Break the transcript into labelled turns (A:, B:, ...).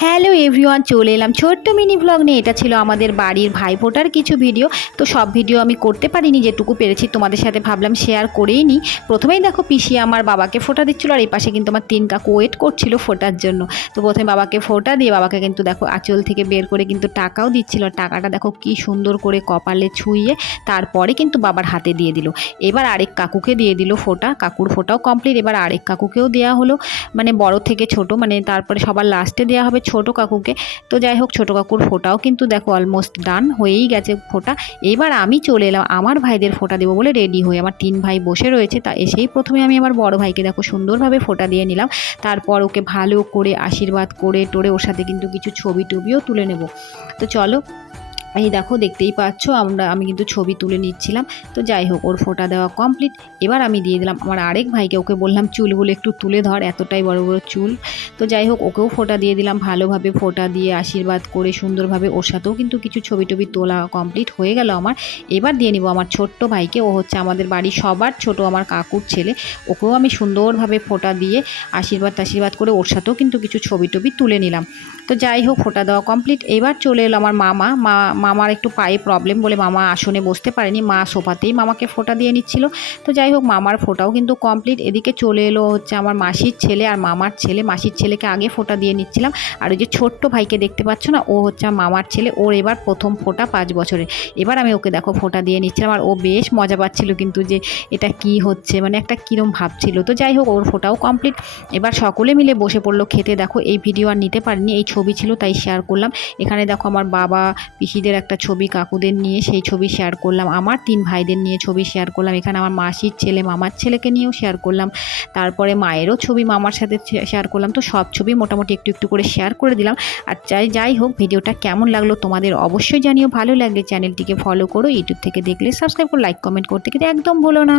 A: Hello everyone, চলে এলাম ছোট্ট মিনি ভ্লগ নিয়ে। এটা ছিল আমাদের বাড়ির ভাইফোঁটার কিছু ভিডিও তো সব ভিডিও আমি করতে পারিনি, যেটুকু পেরেছি তোমাদের সাথে ভাবলাম শেয়ার করেই নিই। প্রথমেই দেখো পিসি আমার বাবাকে ফোঁটা দিচ্ছিল, আর এই পাশে কিন্তু আমার তিন কাকু ওয়েট করছিল ফোটার জন্য। তো প্রথমে বাবাকে ফোঁটা দিয়ে বাবাকে কিন্তু দেখো আঁচল থেকে বের করে কিন্তু টাকাও দিচ্ছিল। আর টাকাটা দেখো কি সুন্দর করে কপালে ছুঁয়ে তারপরে কিন্তু বাবার হাতে দিয়ে দিল। এবার আরেক কাকুকে দিয়ে দিল ফোঁটা। কাকুর ফোঁটাও কমপ্লিট এবার আরেক কাকুকেও দেওয়া হলো। মানে বড় থেকে ছোট মানে তারপরে সবার লাস্টে দেওয়া হবে ছোট কাকুকে। তো যাই হোক, ছোট কাকুর ফোটাও কিন্তু দেখো অলমোস্ট ডান হয়েই গেছে ফোটা। এবার আমি চলে এলাম আমার ভাইদের ফোটা দেবো বলে রেডি হয়ে। আমার তিন ভাই বসে রয়েছে, তা এসেই প্রথমে আমি আমার বড় ভাইকে দেখো সুন্দরভাবে ফোটা দিয়ে নিলাম। তারপর ওকে ভালো করে আশীর্বাদ করে টোরে ওর সাথে কিন্তু কিছু ছবি টবিও তুলে নেব। তো চলো এই দেখো দেখতেই পাচ্ছ, আমরা, আমি কিন্তু ছবি তুলে নিচ্ছিলাম। তো যাই হোক, ওর ফোঁটা দেওয়া কমপ্লিট এবার আমি দিয়ে দিলাম আমার আরেক ভাইকে, ওকে বললাম, চুলগুলো একটু তুলে ধর, এতটাই বড় বড় চুল। তো যাই হোক, ওকেও ফোঁটা দিয়ে দিলাম, ভালোভাবে ফোঁটা দিয়ে আশীর্বাদ করে সুন্দরভাবে ওর সাথেও কিন্তু কিছু ছবি টবি তোলা কমপ্লিট হয়ে গেল আমার। এবার দিয়ে নিব আমার ছোট্ট ভাইকে, ও হচ্ছে আমাদের বাড়ির সবার ছোট আমার কাকুর ছেলে। ওকেও আমি সুন্দরভাবে ফোঁটা দিয়ে আশীর্বাদ আশীর্বাদ করে ওর সাথেও কিন্তু কিছু ছবি টবি তুলে নিলাম। তো যাই হোক, ফোঁটা দেওয়া কমপ্লিট এবার চলে এলো আমার মামা। মা মামার একটু পায়ে প্রবলেম বলে মামা আসনে বসতে পারেনি। মা সোফাতেই মামাকে ফোঁটা দিয়ে নিচ্ছিল। তো যাই হোক, মামার ফোঁটাও কিন্তু কমপ্লিট এদিকে চলে এলো হচ্ছে আমার মাসির ছেলে আর মামার ছেলে। মাসির ছেলেকে আগে ফোঁটা দিয়ে নিচ্ছিলাম। আর ওই যে ছোট্ট ভাইকে দেখতে পাচ্ছ না, ও হচ্ছে মামার ছেলে। ওর এবার প্রথম ফোঁটা পাঁচ বছরের। এবার আমি ওকে দেখো ফোঁটা দিয়ে নিচ্ছিলাম। আর ও বেশ মজা পাচ্ছিল কিন্তু যে এটা কি হচ্ছে মানে একটা কীরম ভাবছিল তো যাই হোক, ওর ফোঁটাও কমপ্লিট এবার সকলে মিলে বসে পড়ল খেতে। দেখো, এই ভিডিও আর নিতে পারিনি। এই ছবি ছিল, তাই শেয়ার করলাম। এখানে দেখো আমার বাবা, পিসিদের একটা ছবি কাকুদের নিয়ে, সেই ছবি শেয়ার করলাম। আমার তিন ভাইদের নিয়ে ছবি শেয়ার করলাম। এখানে আমার মাসির ছেলে, মামার ছেলেকে নিয়েও শেয়ার করলাম। তারপরে মায়েরও ছবি মামার সাথে শেয়ার করলাম। তো সব ছবি মোটামুটি একটু একটু করে শেয়ার করে দিলাম। আর চাই যাই হোক, ভিডিওটা কেমন লাগল তোমাদের অবশ্যই জানিও। ভালো লাগলে চ্যানেলটিকে ফলো করো। ইউটিউব থেকে দেখলে সাবস্ক্রাইব করো লাইক কমেন্ট করতে কিন্তু একদম ভুলো না।